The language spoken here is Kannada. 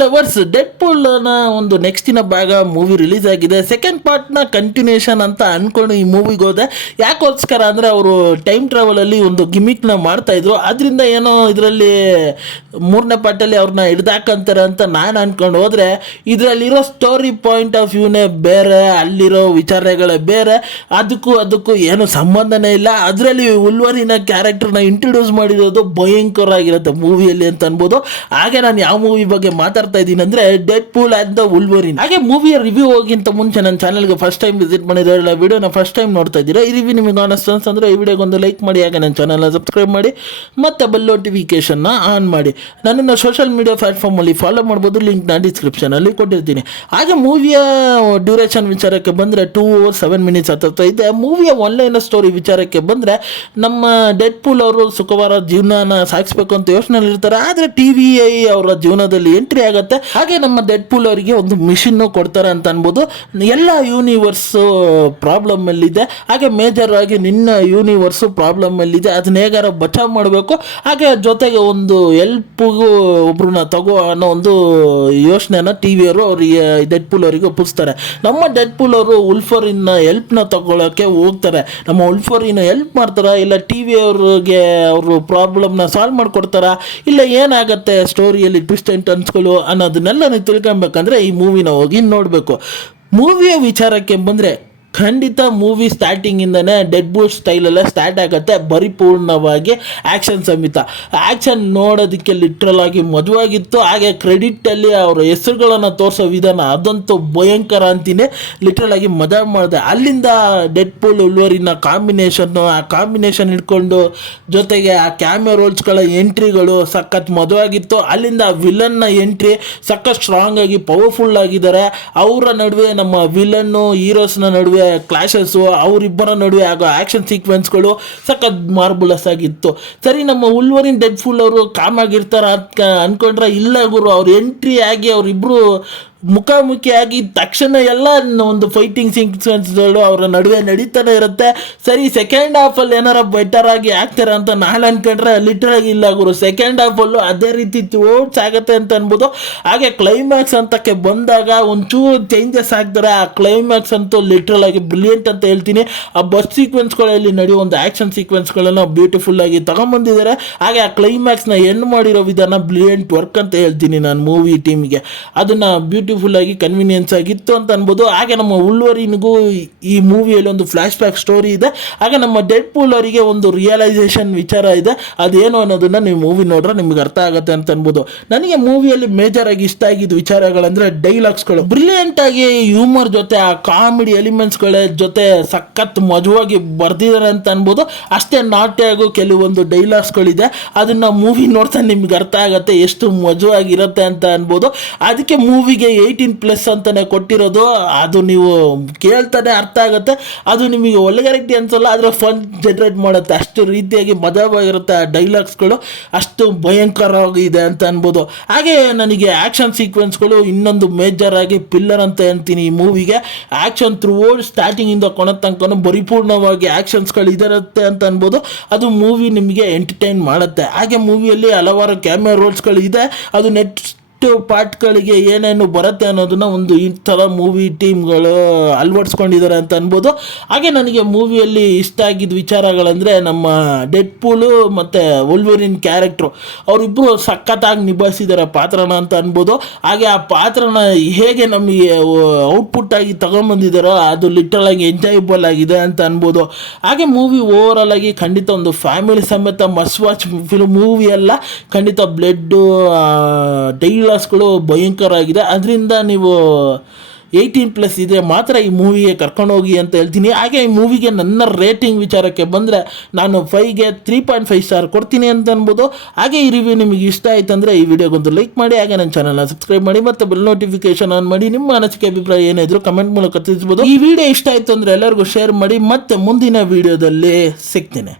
ಲವರ್ಸ್ ಡೆಡ್ ಪೂಲ್ನ ಒಂದು ನೆಕ್ಸ್ಟಿನ ಭಾಗ ಮೂವಿ ರಿಲೀಸ್ ಆಗಿದೆ. ಸೆಕೆಂಡ್ ಪಾರ್ಟ್ನ ಕಂಟಿನ್ಯೂಷನ್ ಅಂತ ಅಂದ್ಕೊಂಡು ಈ ಮೂವಿಗೆ ಹೋದೆ. ಯಾಕೋಸ್ಕರ ಅಂದರೆ ಅವರು ಟೈಮ್ ಟ್ರಾವೆಲಲ್ಲಿ ಒಂದು ಗಿಮಿಕ್ನ ಮಾಡ್ತಾಯಿದ್ರು. ಅದರಿಂದ ಏನೋ ಇದರಲ್ಲಿ ಮೂರನೇ ಪಾರ್ಟಲ್ಲಿ ಅವ್ರನ್ನ ಹಿಡ್ದಾಕಂತಾರೆ ಅಂತ ನಾನು ಅಂದ್ಕೊಂಡು ಹೋದರೆ ಇದರಲ್ಲಿರೋ ಸ್ಟೋರಿ ಪಾಯಿಂಟ್ ಆಫ್ ವ್ಯೂನೇ ಬೇರೆ, ಅಲ್ಲಿರೋ ವಿಚಾರಗಳೇ ಬೇರೆ, ಅದಕ್ಕೂ ಏನು ಸಂಬಂಧನೇ ಇಲ್ಲ. ಅದರಲ್ಲಿ ಉಲ್ವರಿನ ಕ್ಯಾರೆಕ್ಟರ್ನ ಇಂಟ್ರೊಡ್ಯೂಸ್ ಮಾಡಿರೋದು ಭಯಂಕರ ಆಗಿರುತ್ತೆ ಮೂವಿಯಲ್ಲಿ ಅಂತ ಅನ್ಬೋದು. ಹಾಗೆ ನಾನು ಯಾವ ಮೂವಿ ಬಗ್ಗೆ ಮಾತಾಡ್ತಾ ಇದ್ದೀನಿ ಅಂದರೆ ಡೆಡ್ ಪೂಲ್ ಆ್ಯಂಡ್ ದ ವುಲ್ವರಿನ್. ಹಾಗೆ ಮೂವಿಯ ರಿವ್ಯೂ ಹೋಗಿಂತ ಮುಂಚೆ ನನ್ನ ಚಾನಲ್ಗೆ ಫಸ್ಟ್ ಟೈಮ್ ವಿಸಿಟ್ ಮಾಡಿದ್ರೆ ವಿಡಿಯೋನ ಫಸ್ಟ್ ಟೈಮ್ ನೋಡ್ತಾ ಇದ್ದೀರಾ, ಈ ರಿವ್ಯೂ ನಿಮಗೆ ಅನಿಸ್ತು ಅಂತಂದರೆ ಈ ವಿಡಿಯೋಗೊಂದು ಲೈಕ್ ಮಾಡಿ, ಹಾಗೆ ನನ್ನ ಚಾನಲ್ನ ಸಬ್ಸ್ಕ್ರೈಬ್ ಮಾಡಿ ಮತ್ತು ಬೆಲ್ ನೋಟಿಫಿಕೇಷನ್ನ ಆನ್ ಮಾಡಿ. ನನ್ನನ್ನು ಸೋಷಿಯಲ್ ಮೀಡಿಯಾ ಪ್ಲಾಟ್ಫಾರ್ಮಲ್ಲಿ ಫಾಲೋ ಮಾಡ್ಬೋದು, ಲಿಂಕ್ನ ಡಿಸ್ಕ್ರಿಪ್ಷನಲ್ಲಿ ಕೊಟ್ಟಿರ್ತೀನಿ. ಹಾಗೆ ಮೂವಿಯ ಡ್ಯೂರೇಷನ್ ವಿಚಾರಕ್ಕೆ ಬಂದರೆ 2 hours 7 minutes ಆಗ್ತಾ ಇದೆ. ಮೂವಿಯ ಒನ್ಲೈನ್ ಸ್ಟೋರಿ ವಿಚಾರಕ್ಕೆ ಬಂದರೆ ನಮ್ಮ ಡೆಡ್ ಪೂಲ್ ಅವರು ಸುಖವಾರ ಜೀವನನ ಸಾಗಿಸ್ಬೇಕು ಅಂತ ಯೋಚನೆಯಲ್ಲಿ ಇರ್ತಾರೆ. ಆದರೆ TVA ಅವರ ಜೀವನದಲ್ಲಿ ಎಂಟ್ರಿ ಆಗುತ್ತೆ. ಹಾಗೆ ನಮ್ಮ ಡೆಡ್ ಪೂಲ್ ಅವರಿಗೆ ಒಂದು ಮಿಷಿನ್ನು ಕೊಡ್ತಾರೆ ಅಂತ ಅನ್ಬೋದು. ಎಲ್ಲ ಯೂನಿವರ್ಸು ಪ್ರಾಬ್ಲಮ್ಮಲ್ಲಿದೆ, ಹಾಗೆ ಮೇಜರ್ ಆಗಿ ನಿನ್ನ ಯೂನಿವರ್ಸು ಪ್ರಾಬ್ಲಮ್ಮಲ್ಲಿದೆ, ಅದನ್ನ ಹೇಗಾರ ಬಚಾವ್ ಮಾಡಬೇಕು, ಹಾಗೆ ಜೊತೆಗೆ ಒಂದು ಹೆಲ್ಪ್ಗೂ ಒಬ್ರನ್ನ ತಗೋ ಅನ್ನೋ ಒಂದು ಯೋಚನೆನ TV ಅವರು ಅವರಿಗೆ ಡೆಡ್ ಪೂಲ್ ಅವರಿಗೆ ಒಪ್ಪಿಸ್ತಾರೆ. ನಮ್ಮ ಡೆಡ್ ಪೂಲ್ ಅವರು ಉಲ್ಫರಿನ ಹೆಲ್ಪ್ನ ತಗೊಳ್ಳೋಕ್ಕೆ ಹೋಗ್ತಾರೆ. ನಮ್ಮ ಉಲ್ಫರಿನ ಹೆಲ್ಪ್ ಮಾಡ್ತಾರಾ, ಇಲ್ಲ TV ಅವ್ರಿಗೆ ಅವರು ಪ್ರಾಬ್ಲಮ್ನ ಸಾಲ್ವ್ ಮಾಡಿಕೊಡ್ತಾರಾ, ಇಲ್ಲ ಏನಾಗುತ್ತೆ ಸ್ಟೋರಿಯಲ್ಲಿ ಟ್ವಿಸ್ಟ್ ಆ್ಯಂಡ್ ಟರ್ನ್ಸ್ಗಳು ಅನ್ನೋದನ್ನೆಲ್ಲ ನೀವು ತಿಳ್ಕೊಬೇಕಂದ್ರೆ ಈ ಮೂವಿನ ಹೋಗಿ ನೋಡಬೇಕು. ಮೂವಿಯ ವಿಚಾರಕ್ಕೆ ಬಂದರೆ ಖಂಡಿತ ಮೂವಿ ಸ್ಟಾರ್ಟಿಂಗಿಂದನೇ ಡೆಡ್ ಪೂಲ್ ಸ್ಟೈಲೆಲ್ಲ ಸ್ಟಾರ್ಟ್ ಆಗುತ್ತೆ, ಪರಿಪೂರ್ಣವಾಗಿ ಆ್ಯಕ್ಷನ್ ಸಮೇತ. ಆ್ಯಕ್ಷನ್ ನೋಡೋದಕ್ಕೆ ಲಿಟ್ರಲ್ ಆಗಿ ಮಜವಾಗಿತ್ತು. ಹಾಗೆ ಕ್ರೆಡಿಟಲ್ಲಿ ಅವರ ಹೆಸರುಗಳನ್ನು ತೋರಿಸೋ ವಿಧಾನ ಅದಂತೂ ಭಯಂಕರ ಅಂತೀನಿ, ಲಿಟ್ರಲ್ ಆಗಿ ಮಜಾ ಮಾಡಿದೆ. ಅಲ್ಲಿಂದ ಡೆಡ್ ಪೂಲ್ ಉಲ್ವರಿನ ಕಾಂಬಿನೇಷನ್ನು, ಆ ಕಾಂಬಿನೇಷನ್ ಇಟ್ಕೊಂಡು ಜೊತೆಗೆ ಆ ಕ್ಯಾಮಿಯೋ ರೋಲ್ಸ್ಗಳ ಎಂಟ್ರಿಗಳು ಸಖತ್ ಮಜವಾಗಿತ್ತು. ಅಲ್ಲಿಂದ ವಿಲನ್ನ ಎಂಟ್ರಿ ಸಖತ್ ಸ್ಟ್ರಾಂಗ್ ಆಗಿ ಪವರ್ಫುಲ್ ಆಗಿದ್ದಾರೆ. ಅವರ ನಡುವೆ ನಮ್ಮ ವಿಲನ್ನು ಹೀರೋಸ್ನ ನಡುವೆ ಕ್ಲಾಶಸ್ಸು, ಅವರಿಬ್ಬರ ನಡುವೆ ಆಗೋ ಆ್ಯಕ್ಷನ್ ಸೀಕ್ವೆನ್ಸ್ಗಳು ಸಖತ್ ಮಾರ್ಬುಲಸ್ ಆಗಿತ್ತು. ಸರಿ, ನಮ್ಮ ಉಲ್ವರಿನ್ ಡೆಡ್ ಪೂಲ್ ಅವರು ಕಾಮ್ ಆಗಿರ್ತಾರ ಅಂತ ಅಂದ್ಕೊಂಡ್ರೆ ಇಲ್ಲ ಗುರು, ಅವ್ರು ಎಂಟ್ರಿ ಆಗಿ ಅವರಿಬ್ಬರು ಮುಖಾಮುಖಿಯಾಗಿ ತಕ್ಷಣ ಎಲ್ಲ ಒಂದು ಫೈಟಿಂಗ್ ಸೀಕ್ವೆನ್ಸ್ಗಳು ಅವರ ನಡುವೆ ನಡೀತಾನೆ ಇರುತ್ತೆ. ಸರಿ, ಸೆಕೆಂಡ್ ಹಾಫಲ್ಲಿ ಏನಾರ ಬೆಟರ್ ಆಗಿ ಆಗ್ತಾರೆ ಅಂತ ನಾನು ಅನ್ಕೊಂಡ್ರೆ ಲಿಟ್ರಾಗಿ ಇಲ್ಲ ಗುರು, ಸೆಕೆಂಡ್ ಹಾಫಲ್ಲೂ ಅದೇ ರೀತಿ ಓಟ್ಸ್ ಆಗುತ್ತೆ ಅಂತ ಅನ್ಬೋದು. ಹಾಗೆ ಕ್ಲೈಮ್ಯಾಕ್ಸ್ ಅಂತಕ್ಕೆ ಬಂದಾಗ ಒಂಚೂರು ಚೇಂಜಸ್ ಆಗ್ತಾರೆ. ಆ ಕ್ಲೈಮ್ಯಾಕ್ಸ್ ಅಂತೂ ಲಿಟ್ರಲ್ ಆಗಿ ಬ್ರಿಲಿಯಂಟ್ ಅಂತ ಹೇಳ್ತೀನಿ. ಆ ಬಸ್ ಸೀಕ್ವೆನ್ಸ್ಗಳಲ್ಲಿ ನಡೆಯೋ ಒಂದು ಆ್ಯಕ್ಷನ್ ಸೀಕ್ವೆನ್ಸ್ಗಳನ್ನು ಬ್ಯೂಟಿಫುಲ್ ಆಗಿ ತಗೊಂಡ್ಬಂದಿದ್ದಾರೆ. ಹಾಗೆ ಆ ಕ್ಲೈಮ್ಯಾಕ್ಸ್ನ ಎಂಡ್ ಮಾಡಿರೋ ವಿಧಾನ ಬ್ರಿಲಿಯಂಟ್ ವರ್ಕ್ ಅಂತ ಹೇಳ್ತೀನಿ ನಾನು ಮೂವಿ ಟೀಮ್ಗೆ. ಅದನ್ನು ಬ್ಯೂಟಿಫುಲ್ ಆಗಿ ಕನ್ವೀನಿಯನ್ಸ್ ಆಗಿತ್ತು ಅಂತ ಅನ್ಬೋದು. ಹಾಗೆ ನಮ್ಮ ಉಲ್ವರಿನ್ಗೂ ಈ ಮೂವಿಯಲ್ಲಿ ಒಂದು ಫ್ಲಾಶ್ ಬ್ಯಾಕ್ ಸ್ಟೋರಿ ಇದೆ. ಹಾಗೆ ನಮ್ಮ ಡೆಡ್ ಪೂಲ್ ಅವರಿಗೆ ಒಂದು ರಿಯಲೈಸೇಷನ್ ವಿಚಾರ ಇದೆ, ಅದೇನು ಅನ್ನೋದನ್ನ ನೀವು ಮೂವಿ ನೋಡ್ರೆ ನಿಮ್ಗೆ ಅರ್ಥ ಆಗುತ್ತೆ ಅಂತ ಅನ್ಬೋದು. ನನಗೆ ಮೂವಿಯಲ್ಲಿ ಮೇಜರ್ ಆಗಿ ಇಷ್ಟ ಆಗಿದ್ದ ವಿಚಾರಗಳಂದ್ರೆ ಡೈಲಾಗ್ಸ್ಗಳು ಬ್ರಿಲಿಯಂಟ್ ಆಗಿ ಹ್ಯೂಮರ್ ಜೊತೆ ಆ ಕಾಮಿಡಿ ಎಲಿಮೆಂಟ್ಸ್ಗಳ ಜೊತೆ ಸಖತ್ ಮಜವಾಗಿ ಬರ್ದಿದ್ದಾರೆ ಅಂತ ಅನ್ಬೋದು. ಅಷ್ಟೇ ನಾಟ್ಯಾಗೂ ಕೆಲವೊಂದು ಡೈಲಾಗ್ಸ್ಗಳಿದೆ, ಅದನ್ನ ಮೂವಿ ನೋಡ್ತಾ ನಿಮ್ಗೆ ಅರ್ಥ ಆಗುತ್ತೆ ಎಷ್ಟು ಮಜವಾಗಿರುತ್ತೆ ಅಂತ ಅನ್ಬೋದು. ಅದಕ್ಕೆ ಮೂವಿಗೆ 18+ ಅಂತಾನೆ ಕೊಟ್ಟಿರೋದು. ಅದು ನೀವು ಕೇಳ್ತಾನೆ ಅರ್ಥ ಆಗುತ್ತೆ, ಅದು ನಿಮಗೆ ಒಳ್ಳೆಗಾರಿಟಿ ಅನ್ಸಲ್ಲ, ಆದರೆ ಫನ್ ಜನರೇಟ್ ಮಾಡುತ್ತೆ. ಅಷ್ಟು ರೀತಿಯಾಗಿ ಮಜವಾಗಿರುತ್ತೆ ಆ ಡೈಲಾಗ್ಸ್ಗಳು, ಅಷ್ಟು ಭಯಂಕರವಾಗಿದೆ ಅಂತ ಅನ್ಬೋದು. ಹಾಗೆ ನನಗೆ ಆ್ಯಕ್ಷನ್ ಸೀಕ್ವೆನ್ಸ್ಗಳು ಇನ್ನೊಂದು ಮೇಜರ್ ಆಗಿ ಪಿಲ್ಲರ್ ಅಂತ ಹೇಳ್ತೀನಿ ಈ ಮೂವಿಗೆ. ಆ್ಯಕ್ಷನ್ ಥ್ರೂಔಟ್ ಸ್ಟಾರ್ಟಿಂಗಿಂದ ಕೊನೆ ತನಕ ಪರಿಪೂರ್ಣವಾಗಿ ಆ್ಯಕ್ಷನ್ಸ್ಗಳು ಇದಿರುತ್ತೆ ಅಂತ ಅನ್ಬೋದು. ಅದು ಮೂವಿ ನಿಮಗೆ ಎಂಟರ್ಟೈನ್ ಮಾಡುತ್ತೆ. ಹಾಗೆ ಮೂವಿಯಲ್ಲಿ ಹಲವಾರು ಕ್ಯಾಮಿಯೋ ರೋಲ್ಸ್ಗಳು ಇದೆ, ಅದು ನೆಕ್ಸ್ಟ್ ಪಾರ್ಟ್ಗಳಿಗೆ ಏನೇನು ಬರುತ್ತೆ ಅನ್ನೋದನ್ನ ಒಂದು ಈ ಥರ ಮೂವಿ ಟೀಮ್ಗಳು ಅಳವಡಿಸ್ಕೊಂಡಿದ್ದಾರೆ ಅಂತ ಅನ್ಬೋದು. ಹಾಗೆ ನನಗೆ ಮೂವಿಯಲ್ಲಿ ಇಷ್ಟ ಆಗಿದ್ದ ವಿಚಾರಗಳಂದರೆ ನಮ್ಮ ಡೆಡ್ ಪೂಲು ಮತ್ತು ವುಲ್ವರಿನ್ ಕ್ಯಾರೆಕ್ಟ್ರು, ಅವರಿಬ್ಬರು ಸಖತ್ತಾಗಿ ನಿಭಾಯಿಸಿದ್ದಾರೆ ಪಾತ್ರನ ಅಂತ ಅನ್ಬೋದು. ಹಾಗೆ ಆ ಪಾತ್ರನ ಹೇಗೆ ನಮಗೆ ಔಟ್ಪುಟ್ ಆಗಿ ತಗೊಂಡ್ಬಂದಿದ್ದಾರೋ ಅದು ಲಿಟ್ರಲ್ ಆಗಿ ಎಂಜಾಯಬಲ್ ಆಗಿದೆ ಅಂತ ಅನ್ಬೋದು. ಹಾಗೆ ಮೂವಿ ಓವರಾಲ್ ಆಗಿ ಖಂಡಿತ ಒಂದು ಫ್ಯಾಮಿಲಿ ಸಮೇತ ಮಸ್ಟ್ ವಾಚ್ ಫಿಲ್ಮ್ ಮೂವಿ ಅಲ್ಲ, ಖಂಡಿತ ಬ್ಲಡ್ಡು ಡೈಲಾಗ್ಸ್ಗಳು ಭಯಂಕರ ಆಗಿದೆ. ಅದರಿಂದ ನೀವು 18+ ಇದ್ರೆ ಮಾತ್ರ ಈ ಮೂವಿಗೆ ಕರ್ಕೊಂಡೋಗಿ ಅಂತ ಹೇಳ್ತೀನಿ. ಹಾಗೆ ಈ ಮೂವಿಗೆ ನನ್ನ ರೇಟಿಂಗ್ ವಿಚಾರಕ್ಕೆ ಬಂದರೆ ನಾನು 5ಗೆ 3.5 ಸ್ಟಾರ್ ಕೊಡ್ತೀನಿ ಅಂತ ಅನ್ಬೋದು. ಹಾಗೆ ಈ ರಿವ್ಯೂ ನಿಮಗೆ ಇಷ್ಟ ಆಯ್ತು ಅಂದರೆ ಈ ವಿಡಿಯೋಗೊಂದು ಲೈಕ್ ಮಾಡಿ, ಹಾಗೆ ನನ್ನ ಚಾನಲ್ನ ಸಬ್ಸ್ಕ್ರೈಬ್ ಮಾಡಿ ಮತ್ತು ಬೆಲ್ ನೋಟಿಫಿಕೇಶನ್ ಆನ್ ಮಾಡಿ. ನಿಮ್ಮ ಅನಿಸಿಕೆ ಅಭಿಪ್ರಾಯ ಏನಿದ್ರು ಕಮೆಂಟ್ ಮೂಲಕ ತಿಳಿಸ್ಬೋದು. ಈ ವಿಡಿಯೋ ಇಷ್ಟ ಆಯಿತು ಅಂದರೆ ಎಲ್ಲರಿಗೂ ಶೇರ್ ಮಾಡಿ. ಮತ್ತೆ ಮುಂದಿನ ವಿಡಿಯೋದಲ್ಲಿ ಸಿಗ್ತೀನಿ.